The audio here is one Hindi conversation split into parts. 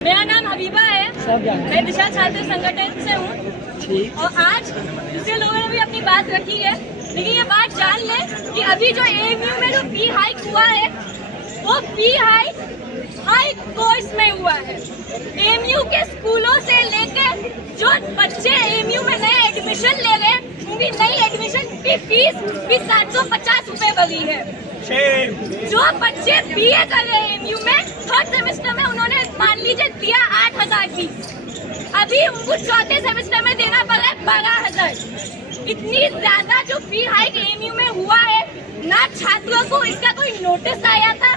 मेरा नाम हबीबा है, मैं दिशा छात्र संगठन से हूँ और आज दूसरे लोगों ने भी अपनी बात रखी है, लेकिन ये बात जान ले कि अभी जो एएमयू में जो फी हाइक हुआ है वो फी हाई कोर्स में हुआ है। एएमयू के स्कूलों से लेकर जो बच्चे एएमयू में नए एडमिशन ले रहे हैं उनकी नई एडमिशन की फीस भी 750 रुपए बढ़ी है। जो बच्चे बीए कर रहे हैं एएमयू में थर्ड सेमेस्टर में उन्होंने मान लीजिए दिया 8,000 फीस, अभी उनको चौथे सेमेस्टर में देना पड़ा 12,000। इतनी ज्यादा जो फी हाइक एएमयू में हुआ है, ना छात्रों को इसका कोई नोटिस आया था।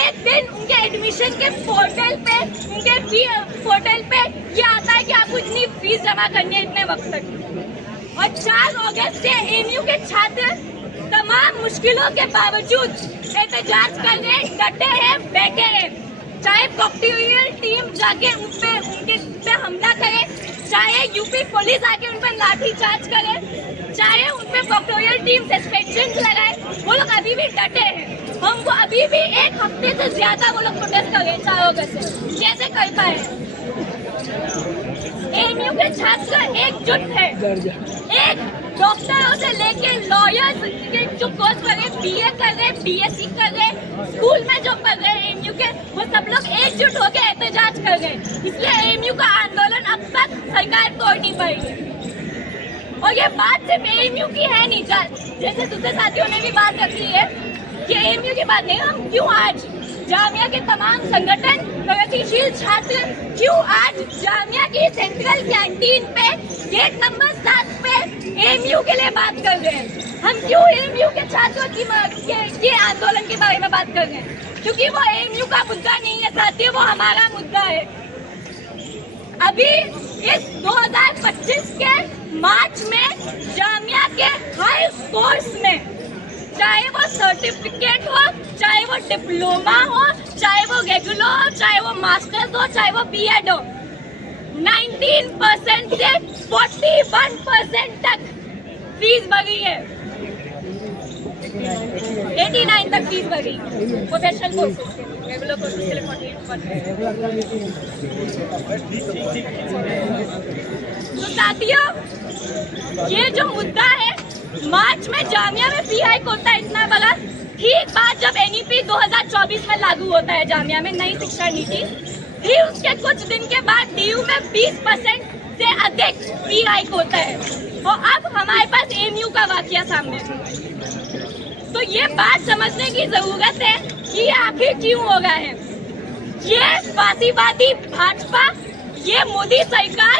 एक दिन उनके एडमिशन के पोर्टल पे उनके फी पोर्टल पे ये आता है कि आपको इतनी फीस जमा करनी है इतने वक्त तक। और 4 अगस्त से एएमयू के छात्र तमाम मुश्किलों के बावजूद एहतजाज कर रहे, डटे हैं, बैठे हैं। चाहे कॉकटेल टीम जाके उनके पे हमला करे, चाहे यूपी पुलिस आके उन पर लाठी चार्ज करे, चाहे उन पे कॉकटेल टीम सस्पेंशन लगाए, वो लोग अभी भी डटे हैं। हमको अभी भी 1 हफ्ते से ज्यादा वो लोग प्रोटेस्ट कर रहे हैं 4 अगस्त से। कैसे कर पाए? एएमयू के छात्र एकजुट है। एक डॉक्टरों से लेके लॉयर्स के जो कोर्स कर रहे, बीए कर रहे, बीएससी कर रहे, स्कूल में जो पढ़ रहे एएमयू के, वो सब लोग एकजुट होकर एहतजाज कर रहे। इसलिए एएमयू का आंदोलन अब तक सरकार तोड़ नहीं पाई। और ये बात सिर्फ एएमयू की है नहीं, जैसे दूसरे साथियों ने भी बात रखी है कि एएमयू की बात नहीं, हम क्यों आज जामिया के तमाम संगठन, प्रगतिशील छात्र क्यों आज जामिया की सेंट्रल कैंटीन पे गेट नंबर 7 पे एएमयू के लिए बात कर रहे हैं? हम क्यों एएमयू के छात्रों के आंदोलन के बारे में बात कर रहे हैं? क्योंकि वो एएमयू का मुद्दा नहीं है साथियों, वो हमारा मुद्दा है। अभी इस 2025 के मार्च में जामिया के हाई कोर्स में, चाहे वो सर्टिफिकेट हो, चाहे वो डिप्लोमा हो, चाहे वो रेगुलर हो, चाहे वो मास्टर्स हो, चाहे वो बीएड हो, 19% से 41% तक फीस बढ़ी है। 89 तक फीस बढ़ी प्रोफेशनल कोर्सेज के लिए, रेगुलर कोर्सेज के लिए 48%। तो साथियों, ये जो मुद्दा है, मार्च में जामिया में फी हाइक होता है इतना बड़ा, ठीक बात जब एनईपी 2024 में लागू होता है जामिया में नई शिक्षा नीति, फिर उसके कुछ दिन के बाद डीयू में 20% से अधिक फी हाइक होता है। और अब हमारे पास एएमयू का वाकया सामने है। तो ये बात समझने की जरूरत है कि ये आखिर क्यों हो रहा है। ये फासीवादी भाजपा, ये मोदी सरकार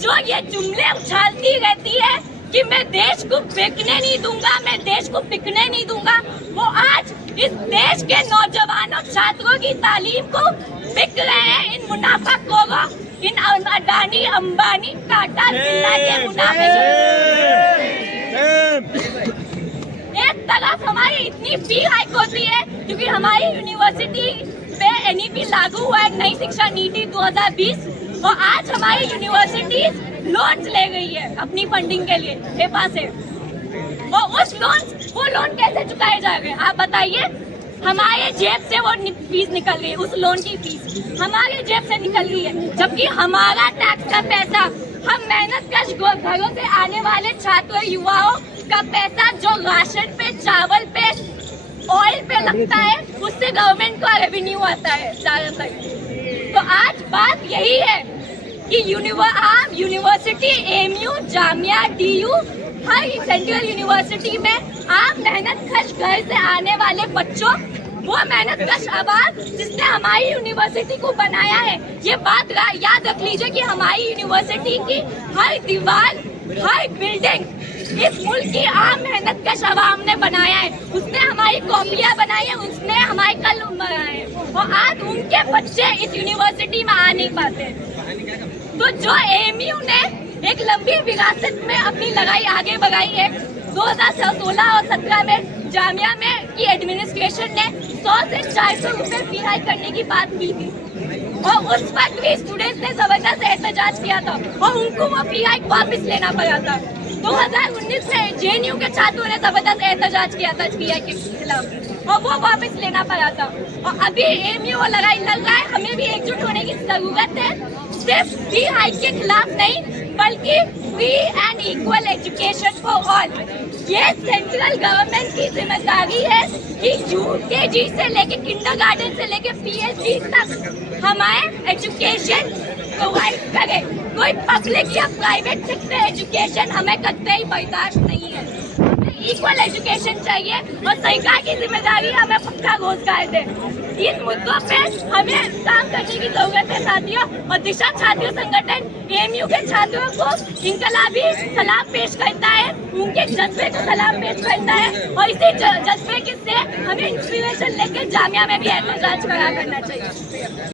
जो ये जुमले उछालती रहती है कि मैं देश को बिकने नहीं दूंगा, मैं देश को बिकने नहीं दूंगा, वो आज इस देश के नौजवानों छात्रों की तालीम को बिक रहे हैं इन मुनाफाखोरों, इन अडानी, अंबानी, टाटा, बिरला के मुनाफे। एक तरफ हमारी इतनी फी हाइक होती है क्योंकि हमारी यूनिवर्सिटी पे एनईपी लागू हुआ है नई शिक्षा नीति 2020, और आज हमारी यूनिवर्सिटी लोन ले गई है अपनी फंडिंग के लिए पेपा से। वो लोन कैसे चुकाए जाएंगे आप बताइए? हमारे जेब से वो फीस निकल रही है, उस लोन की फीस हमारे जेब से निकल रही है, जबकि हमारा टैक्स का पैसा, हम मेहनत कश घरों से आने वाले छात्रों युवाओं का पैसा जो राशन पे, चावल पे, ऑयल पे लगता है, उससे गवर्नमेंट का रेवेन्यू आता है ज्यादातर। तो आज बात यही है कि आम यूनिवर्सिटी, एएमयू, जामिया, डीयू, हर सेंट्रल यूनिवर्सिटी में आम मेहनत कश घर से आने वाले बच्चों, वो मेहनत कश आवाज जिसने हमारी यूनिवर्सिटी को बनाया है, ये बात याद रख लीजिए कि हमारी यूनिवर्सिटी की हर दीवार, हर बिल्डिंग इस मुल्क की आम मेहनत कश आवाम ने बनाया है। उसने हमारी कॉपियां बनाई है, उसने हमारे कलम बनाए हैं, और आज उनके बच्चे इस यूनिवर्सिटी में आ नहीं पाते। तो जो एएमयू ने एक लंबी विरासत में अपनी लड़ाई आगे बढ़ाई है, 2016 और 17 में जामिया में की एडमिनिस्ट्रेशन ने 100 से 400 रुपए फी हाइक करने की बात की थी, और उस वक्त भी स्टूडेंट्स ने जबरदस्त एहतजाज किया था और उनको वो फी हाइक वापस लेना पड़ा था। 2019 में जेएनयू के छात्रों ने जबरदस्त एहतजाज किया था फी हाइक के खिलाफ, और वो वापस लेना पड़ा था। और अभी एएमयू लग रहा है हमें भी एकजुट होने की जरूरत है, सिर्फ फी हाइक के खिलाफ नहीं बल्कि free and equal education for all. ये सेंट्रल गवर्नमेंट की जिम्मेदारी है कि यूकेजी से लेके किंडरगार्टन से लेके पीएचडी तक हमारे एजुकेशन प्रोवाइड करे। कोई पब्लिक या प्राइवेट सेक्टर एजुकेशन हमें कतई बर्दाश्त नहीं है। इक्वल एजुकेशन चाहिए और सरकार की जिम्मेदारी हमें पक्का रोजगार दे। इन मुद्दों पे हमें काम करने की जरूरत है साथियों। और दिशा छात्र संगठन एएमयू के छात्रों को इनकलाबी सलाम पेश करता है, उनके जज्बे को सलाम पेश करता है और इसी जज्बे से हमें इंस्पिरेशन लेकर जामिया में भी एहतजाज करा करना चाहिए।